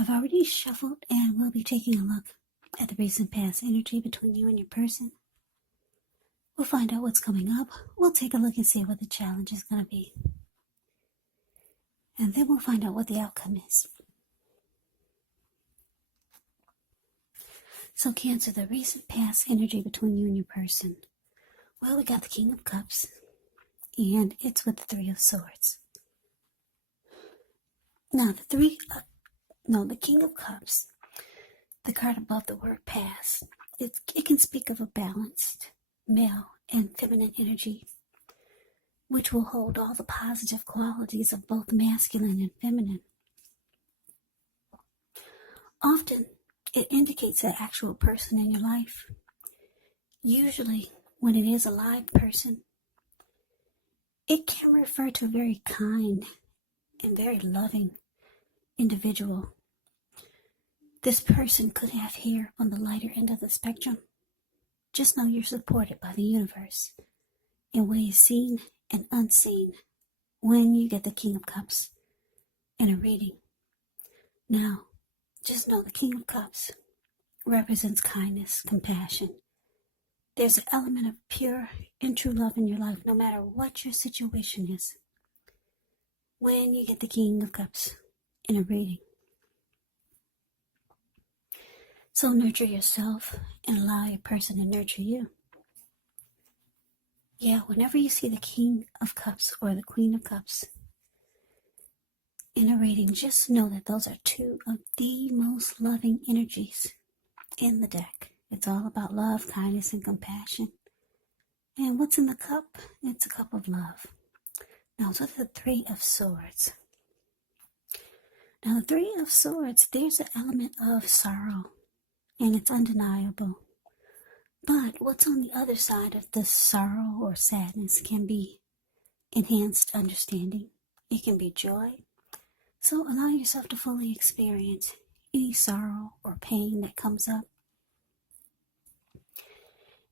I've already shuffled and we'll be taking a look at the recent past energy between you and your person. We'll find out what's coming up. We'll take a look and see what the challenge is going to be. And then we'll find out what the outcome is. So Cancer, the recent past energy between you and your person. Well, we got the King of Cups, and it's with the Three of Swords. Now, the King of Cups, the card above the word past, it can speak of a balanced male and feminine energy, which will hold all the positive qualities of both masculine and feminine. Often, it indicates the actual person in your life. Usually, when it is a live person, it can refer to a very kind and very loving individual. This person could have hair on the lighter end of the spectrum. Just know you're supported by the universe in ways seen and unseen when you get the King of Cups in a reading. Now, just know the King of Cups represents kindness, compassion. There's an element of pure and true love in your life, no matter what your situation is, when you get the King of Cups in a reading. So nurture yourself and allow your person to nurture you. Yeah, whenever you see the King of Cups or the Queen of Cups in a reading, just know that those are two of the most loving energies in the deck. It's all about love, kindness, and compassion. And what's in the cup? It's a cup of love. Now, it's with the Three of Swords. Now, the Three of Swords, there's an element of sorrow, and it's undeniable. But what's on the other side of this sorrow or sadness can be enhanced understanding. It can be joy. So allow yourself to fully experience any sorrow or pain that comes up.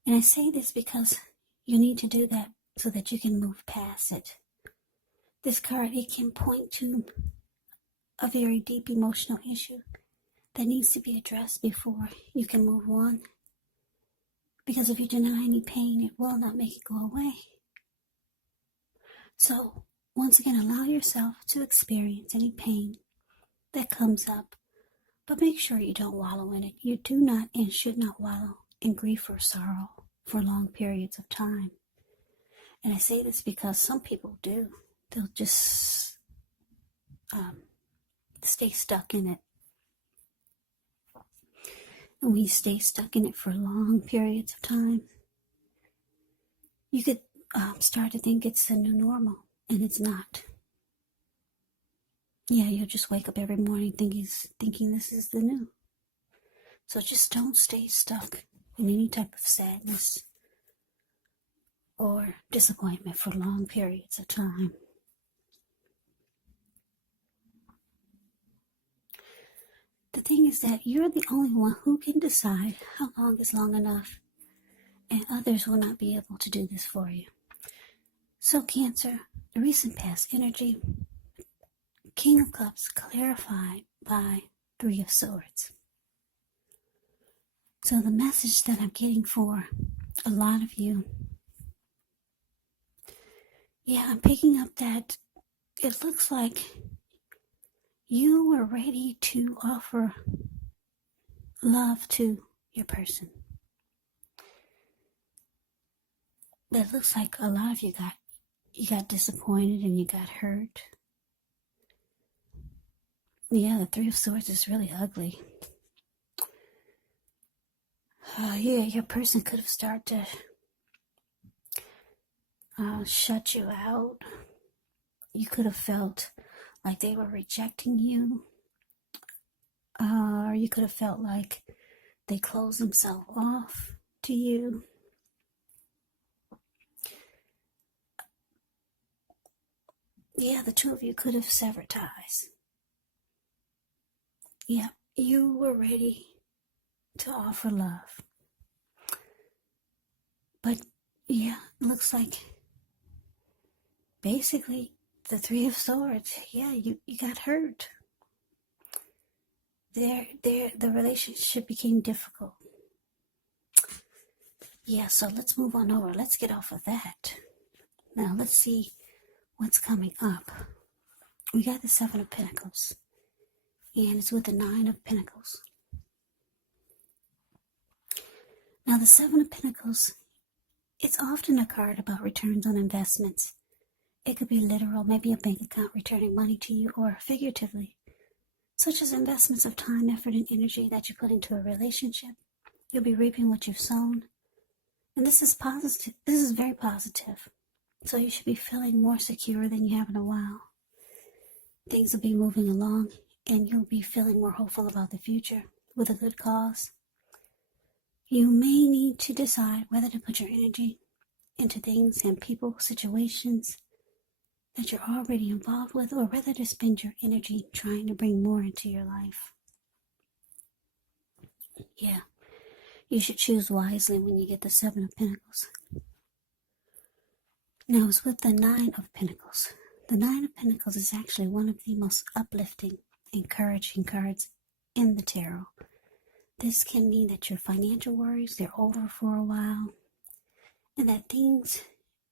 And I say this because you need to do that so that you can move past it. This card, it can point to a very deep emotional issue that needs to be addressed before you can move on. Because if you deny any pain, it will not make it go away. So, once again, allow yourself to experience any pain that comes up, but make sure you don't wallow in it. You do not and should not wallow in grief or sorrow for long periods of time. And I say this because some people do. They'll just stay stuck in it. And when you stay stuck in it for long periods of time, you could start to think it's the new normal, and it's not. Yeah, you'll just wake up every morning thinking this is the new. So just don't stay stuck in any type of sadness or disappointment for long periods of time. The thing is that you're the only one who can decide how long is long enough, and others will not be able to do this for you. So Cancer, the recent past energy, King of Cups clarified by Three of Swords. So the message that I'm getting for a lot of you, I'm picking up that it looks like you were ready to offer love to your person. But it looks like a lot of you got disappointed and you got hurt. Yeah, the Three of Swords is really ugly. Your person could have started to shut you out. You could have felt like they were rejecting you. Or you could have felt like they closed themselves off to you. Yeah, the two of you could have severed ties. Yeah, you were ready to offer love. But yeah, it looks like basically the Three of Swords, you got hurt. the relationship became difficult. Yeah, so let's move on over. Let's get off of that. Now let's see what's coming up. We got the Seven of Pentacles, and it's with the Nine of Pentacles. Now the Seven of Pentacles, it's often a card about returns on investments. It could be literal, maybe a bank account returning money to you, or figuratively, such as investments of time, effort, and energy that you put into a relationship. You'll be reaping what you've sown. And this is positive. This is very positive. So you should be feeling more secure than you have in a while. Things will be moving along, and you'll be feeling more hopeful about the future with a good cause. You may need to decide whether to put your energy into things and people, situations that you're already involved with, or whether to spend your energy trying to bring more into your life. Yeah, you should choose wisely when you get the Seven of Pentacles. Now it's with the Nine of Pentacles. The Nine of Pentacles is actually one of the most uplifting, encouraging cards in the tarot. This can mean that your financial worries, they're over for a while, and that things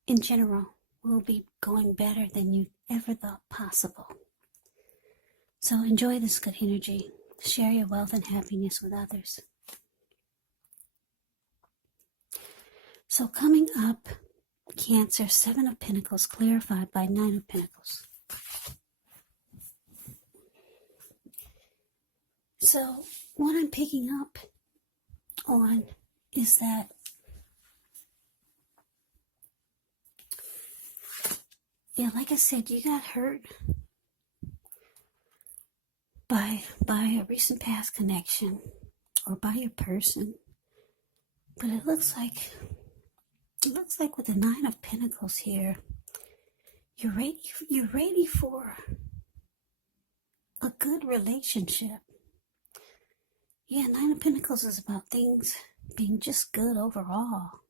in general will be going better than you ever thought possible. So enjoy this good energy. Share your wealth and happiness with others. So coming up, Cancer, Seven of Pentacles clarified by Nine of Pentacles. So what I'm picking up on is that like I said, you got hurt by a recent past connection or by your person. But it looks like with the Nine of Pentacles here, you're ready for a good relationship. Yeah, Nine of Pentacles is about things being just good overall.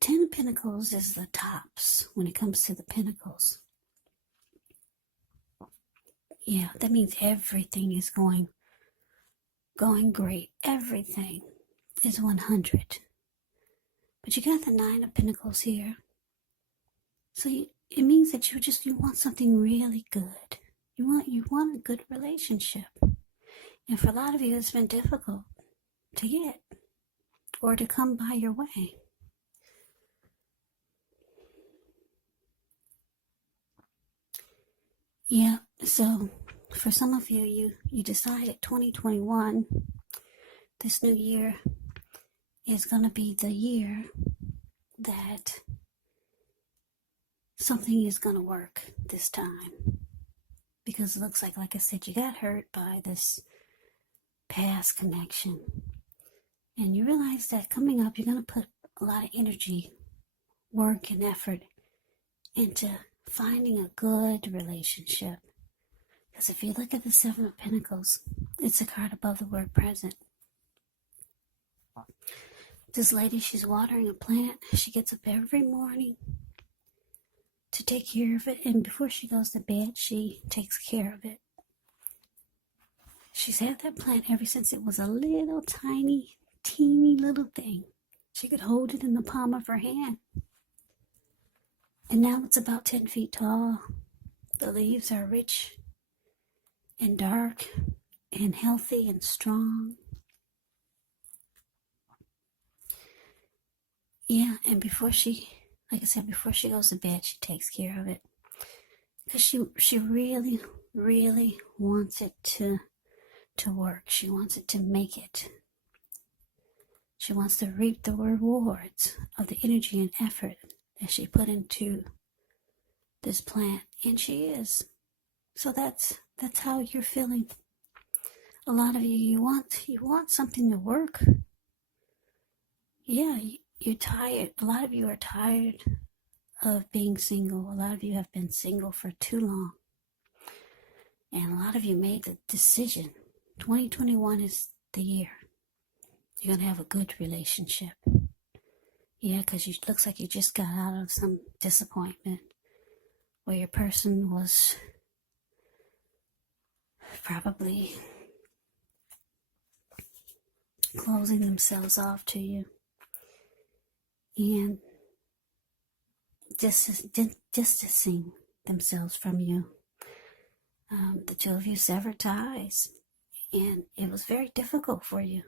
Ten of Pentacles is the tops when it comes to the pentacles. Yeah, that means everything is going great. Everything is 100. But you got the Nine of Pentacles here. So it means that you want something really good. You want a good relationship. And for a lot of you, it's been difficult to get or to come by your way. Yeah, so for some of you, you decided 2021, this new year, is going to be the year that something is going to work this time. Because it looks like I said, you got hurt by this past connection. And you realize that coming up, you're going to put a lot of energy, work, and effort into finding a good relationship. Because if you look at the Seven of Pentacles, it's a card above the word present. This lady, she's watering a plant. She gets up every morning to take care of it. And before she goes to bed, she takes care of it. She's had that plant ever since it was a little tiny, teeny little thing. She could hold it in the palm of her hand. And now it's about 10 feet tall. The leaves are rich and dark and healthy and strong. Yeah, and before she goes to bed, she takes care of it. Because she really, really wants it to work. She wants it to make it. She wants to reap the rewards of the energy and effort that she put into this plant. And she is. So that's how you're feeling. A lot of you want something to work. Yeah, you're tired. A lot of you are tired of being single. A lot of you have been single for too long. And a lot of you made the decision. 2021 is the year. You're going to have a good relationship. Yeah, because it looks like you just got out of some disappointment where your person was probably closing themselves off to you and distancing themselves from you. The two of you severed ties, and it was very difficult for you.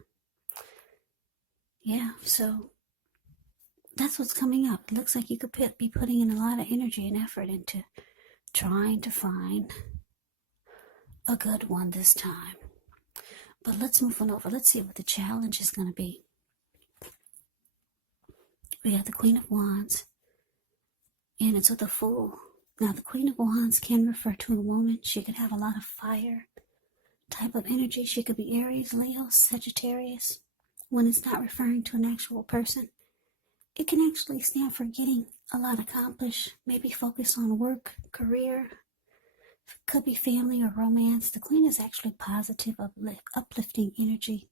Yeah, so that's what's coming up. It looks like you could be putting in a lot of energy and effort into trying to find a good one this time. But let's move on over. Let's see what the challenge is going to be. We have the Queen of Wands, and it's with a Fool. Now, the Queen of Wands can refer to a woman. She could have a lot of fire type of energy. She could be Aries, Leo, Sagittarius. When it's not referring to an actual person, it can actually stand for getting a lot accomplished, maybe focus on work, career, could be family or romance. The Queen is actually positive, uplifting energy.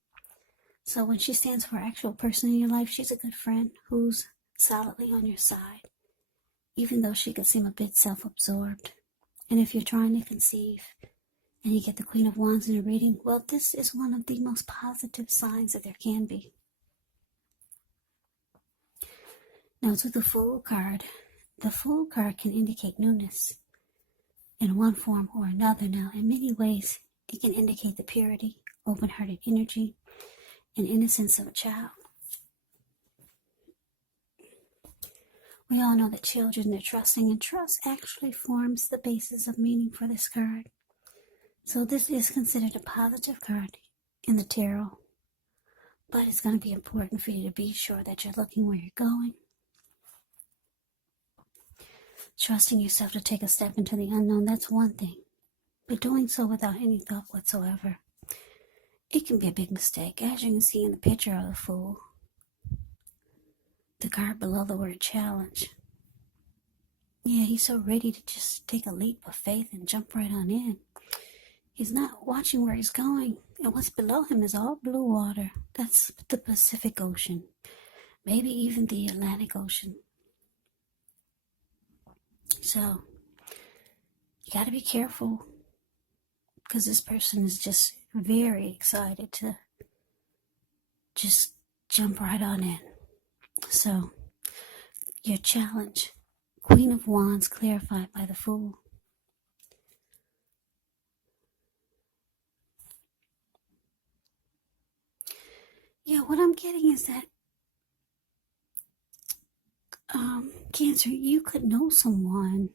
So when she stands for an actual person in your life, she's a good friend who's solidly on your side, even though she could seem a bit self-absorbed. And if you're trying to conceive and you get the Queen of Wands in a reading, well, this is one of the most positive signs that there can be. Now, it's with the Fool card. The Fool card can indicate newness in one form or another. Now, in many ways, it can indicate the purity, open-hearted energy, and innocence of a child. We all know that children, they're trusting, and trust actually forms the basis of meaning for this card. So this is considered a positive card in the tarot, but it's going to be important for you to be sure that you're looking where you're going, trusting yourself to take a step into the unknown. That's one thing, but doing so without any thought whatsoever, it can be a big mistake. As you can see in the picture of the Fool, the card below the word challenge. Yeah, he's so ready to just take a leap of faith and jump right on in. He's not watching where he's going, and what's below him is all blue water. That's the Pacific Ocean, maybe even the Atlantic Ocean. So you got to be careful, because this person is just very excited to just jump right on in. So your challenge, Queen of Wands clarified by the Fool. Yeah, what I'm getting is that Cancer, you could know someone.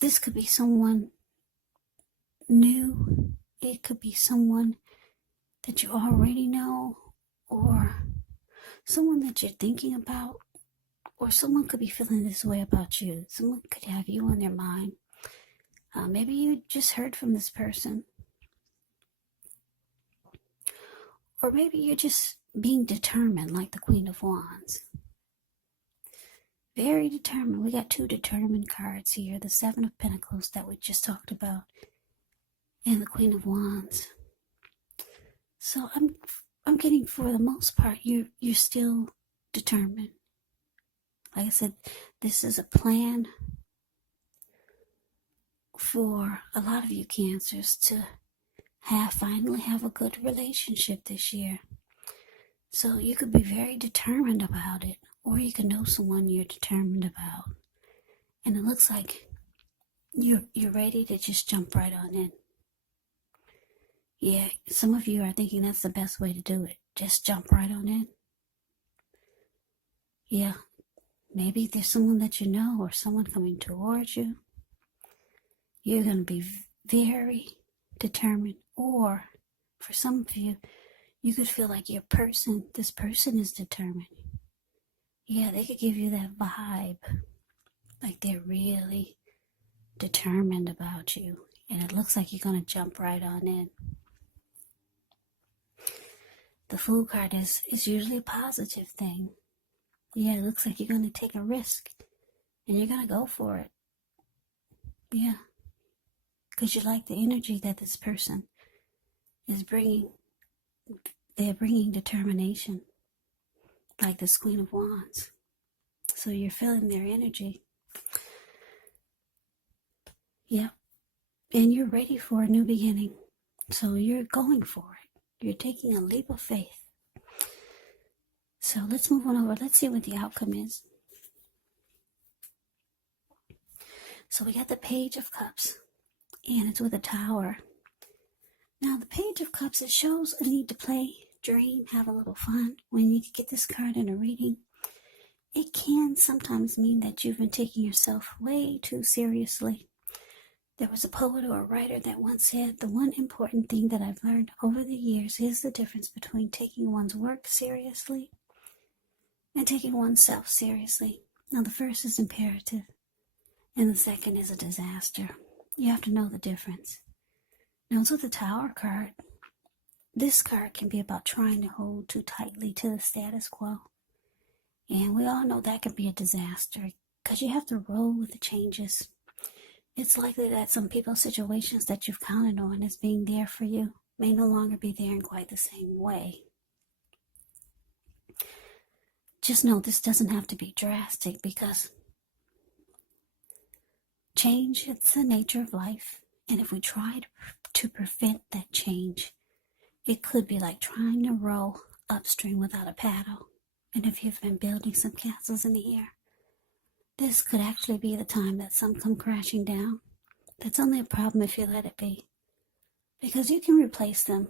This could be someone new. It could be someone that you already know, or someone that you're thinking about, or someone could be feeling this way about you. Someone could have you on their mind. Maybe you just heard from this person, or maybe you're just being determined, like the Queen of Wands. Very determined. We got two determined cards here. The Seven of Pentacles that we just talked about, and the Queen of Wands. So I'm getting, for the most part, you're still determined. Like I said, this is a plan for a lot of you Cancers to finally have a good relationship this year. So you could be very determined about it, or you could know someone you're determined about, and it looks like you're ready to just jump right on in. Yeah, some of you are thinking that's the best way to do it. Just jump right on in. Yeah, maybe there's someone that you know, or someone coming towards you. You're going to be very determined, or for some of you, you could feel like this person is determined. Yeah, they could give you that vibe, like they're really determined about you, and it looks like you're going to jump right on in. The Fool card is usually a positive thing. Yeah, it looks like you're going to take a risk, and you're going to go for it. Yeah, because you like the energy that this person is bringing. They're bringing determination, like this Queen of Wands. So you're feeling their energy. Yep. and you're ready for a new beginning. So you're going for it. You're taking a leap of faith. So let's move on over. Let's see what the outcome is. So we got the Page of Cups, and it's with a Tower. Now, the Page of Cups, it shows a need to play, dream, have a little fun. When you get this card in a reading, it can sometimes mean that you've been taking yourself way too seriously. There was a poet or a writer that once said, the one important thing that I've learned over the years is the difference between taking one's work seriously and taking oneself seriously. Now, the first is imperative, and the second is a disaster. You have to know the difference. Now, with the Tower card, this card can be about trying to hold too tightly to the status quo. And we all know that can be a disaster because you have to roll with the changes. It's likely that some people's situations that you've counted on as being there for you may no longer be there in quite the same way. Just know this doesn't have to be drastic because change is the nature of life. And if we try to prevent that change, it could be like trying to row upstream without a paddle. And if you've been building some castles in the air, this could actually be the time that some come crashing down. That's only a problem if you let it be, because you can replace them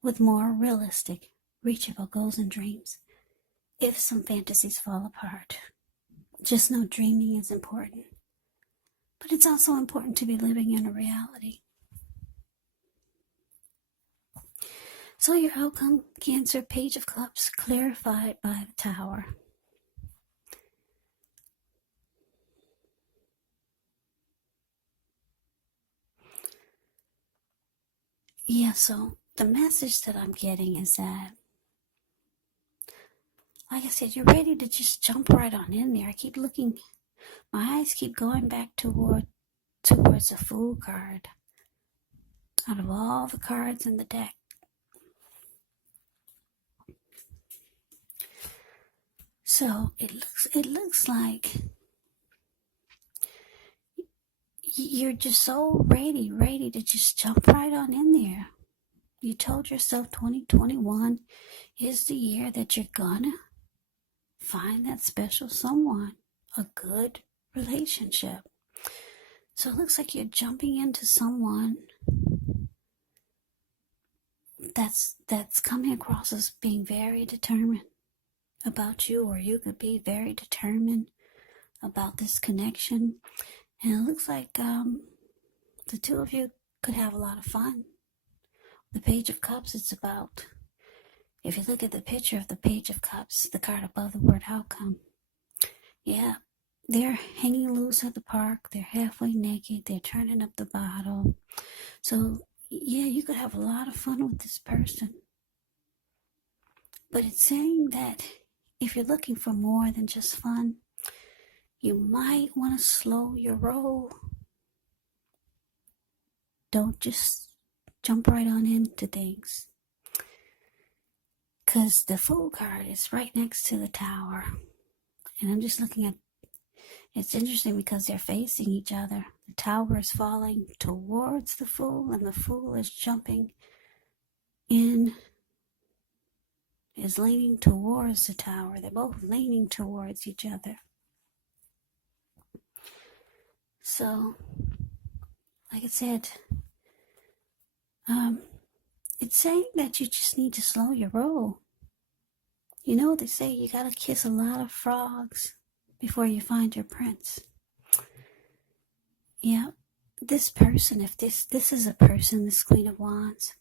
with more realistic, reachable goals and dreams if some fantasies fall apart. Just know dreaming is important, but it's also important to be living in a reality. So your outcome, Cancer, Page of Cups, clarified by the Tower. Yeah, so the message that I'm getting is that, like I said, you're ready to just jump right on in there. I keep looking, my eyes keep going back towards the Fool card. Out of all the cards in the deck, so it looks like you're just so ready to just jump right on in there. You told yourself 2021 is the year that you're gonna find that special someone, a good relationship. So it looks like you're jumping into someone that's coming across as being very determined about you, or you could be very determined about this connection. And it looks like the two of you could have a lot of fun. The Page of Cups, it's about, if you look at the picture of the Page of Cups, the card above the word outcome, yeah, they're hanging loose at the park, they're halfway naked, they're turning up the bottle. So, yeah, you could have a lot of fun with this person. But it's saying that if you're looking for more than just fun, you might want to slow your roll. Don't just jump right on into things. Because the Fool card is right next to the Tower. And I'm just looking at, it's interesting because they're facing each other. The Tower is falling towards the Fool, and the Fool is jumping in, is leaning towards the Tower. They're both leaning towards each other. So, like I said, it's saying that you just need to slow your roll. You know what they say, you gotta kiss a lot of frogs before you find your prince. Yeah, this person, if this is a person, this Queen of Wands,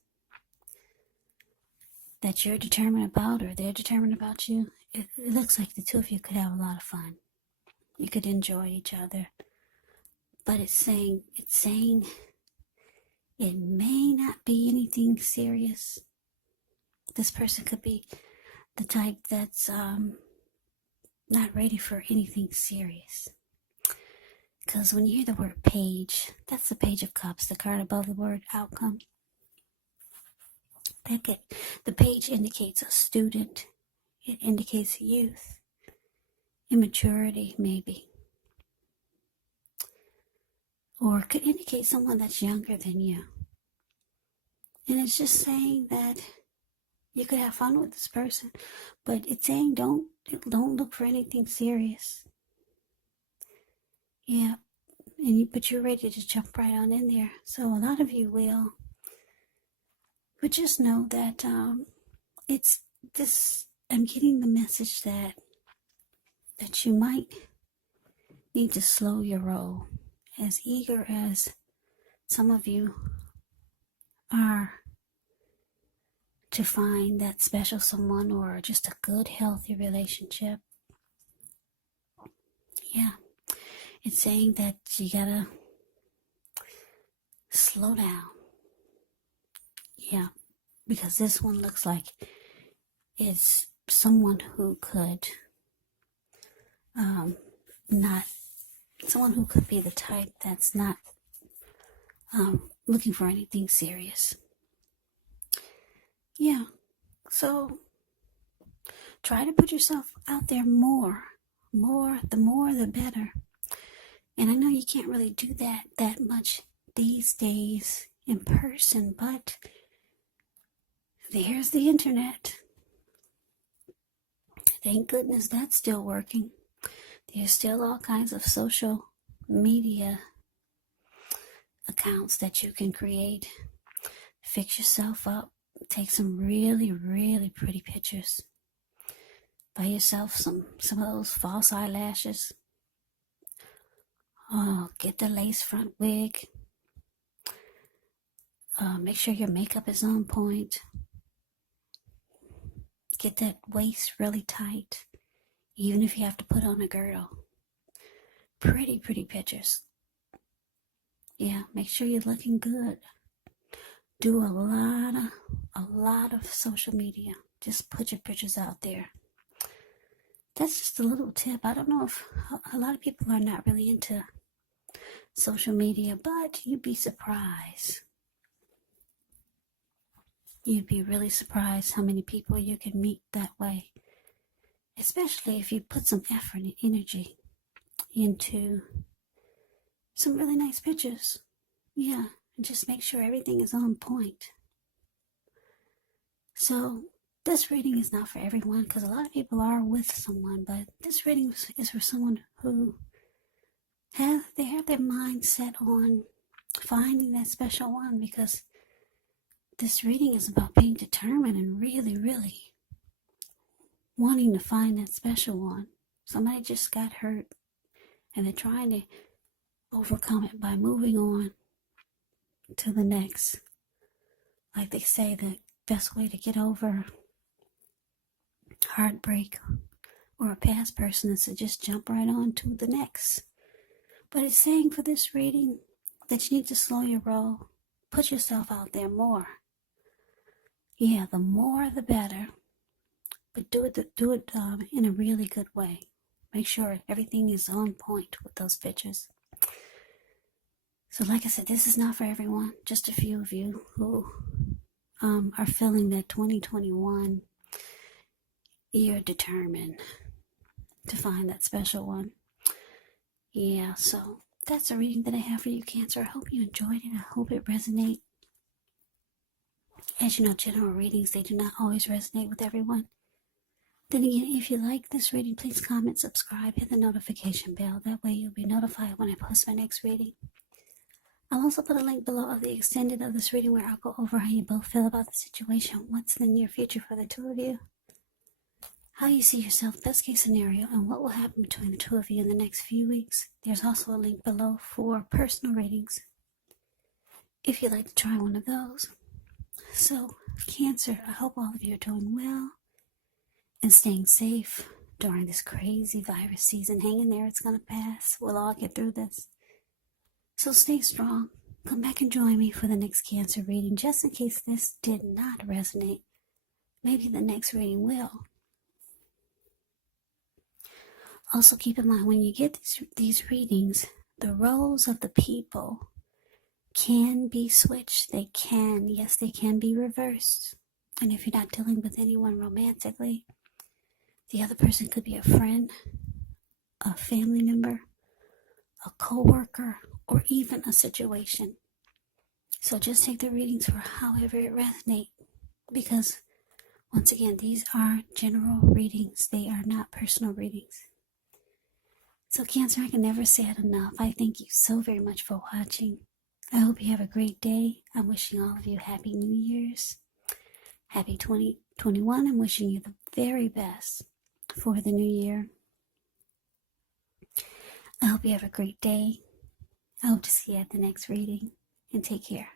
that you're determined about, or they're determined about you, it looks like the two of you could have a lot of fun. You could enjoy each other. But it's saying it may not be anything serious. This person could be the type that's not ready for anything serious. Because when you hear the word page, that's the Page of Cups, the card above the word outcome. The page indicates a student. It indicates youth, immaturity maybe. or it could indicate someone that's younger than you. And it's just saying that you could have fun with this person, but it's saying don't look for anything serious. Yeah, but you're ready to jump right on in there. So a lot of you will. But just know that it's this. I'm getting the message that you might need to slow your roll. As eager as some of you are to find that special someone or just a good, healthy relationship. Yeah, it's saying that you gotta slow down. Yeah, because this one looks like it's someone who could not, someone who could be the type that's not looking for anything serious. Yeah, so try to put yourself out there more, the more the better. And I know you can't really do that much these days in person, but there's the internet. Thank goodness that's still working. There's still all kinds of social media accounts that you can create. Fix yourself up. Take some really, really pretty pictures. Buy yourself some of those false eyelashes. Oh, get the lace front wig. Make sure your makeup is on point. Get that waist really tight, even if you have to put on a girdle. Pretty, pretty pictures. Yeah, make sure you're looking good. Do a lot of social media. Just put your pictures out there. That's just a little tip. I don't know if a lot of people are not really into social media, but you'd be surprised. You'd be really surprised how many people you can meet that way. Especially if you put some effort and energy into some really nice pictures. Yeah, and just make sure everything is on point. So this reading is not for everyone because a lot of people are with someone, but this reading is for someone who have their mind set on finding that special one, because this reading is about being determined and really, really wanting to find that special one. Somebody just got hurt and they're trying to overcome it by moving on to the next. Like they say, the best way to get over heartbreak or a past person is to just jump right on to the next. But it's saying for this reading that you need to slow your roll. Put yourself out there more. Yeah, the more the better. But do it in a really good way. Make sure everything is on point with those pictures. So like I said, this is not for everyone. Just a few of you who are feeling that 2021, you're determined to find that special one. Yeah, so that's a reading that I have for you, Cancer. I hope you enjoyed it. I hope it resonates. As you know, general readings, they do not always resonate with everyone. Then again, if you like this reading, please comment, subscribe, hit the notification bell. That way you'll be notified when I post my next reading. I'll also put a link below of the extended of this reading where I'll go over how you both feel about the situation, what's in the near future for the two of you, how you see yourself, best case scenario, and what will happen between the two of you in the next few weeks. There's also a link below for personal readings if you'd like to try one of those. So, Cancer, I hope all of you are doing well and staying safe during this crazy virus season. Hang in there, it's going to pass. We'll all get through this. So stay strong. Come back and join me for the next Cancer reading, just in case this did not resonate. Maybe the next reading will. Also keep in mind, when you get these readings, the roles of the people can be switched. They can be reversed. And if you're not dealing with anyone romantically, the other person could be a friend, a family member, a co-worker, or even a situation. So just take the readings for however it resonates, because once again, these are general readings. They are not personal readings. So Cancer, I can never say it enough. I thank you so very much for watching. I hope you have a great day. I'm wishing all of you Happy New Year's. Happy 2021. I'm wishing you the very best for the new year. I hope you have a great day. I hope to see you at the next reading, and take care.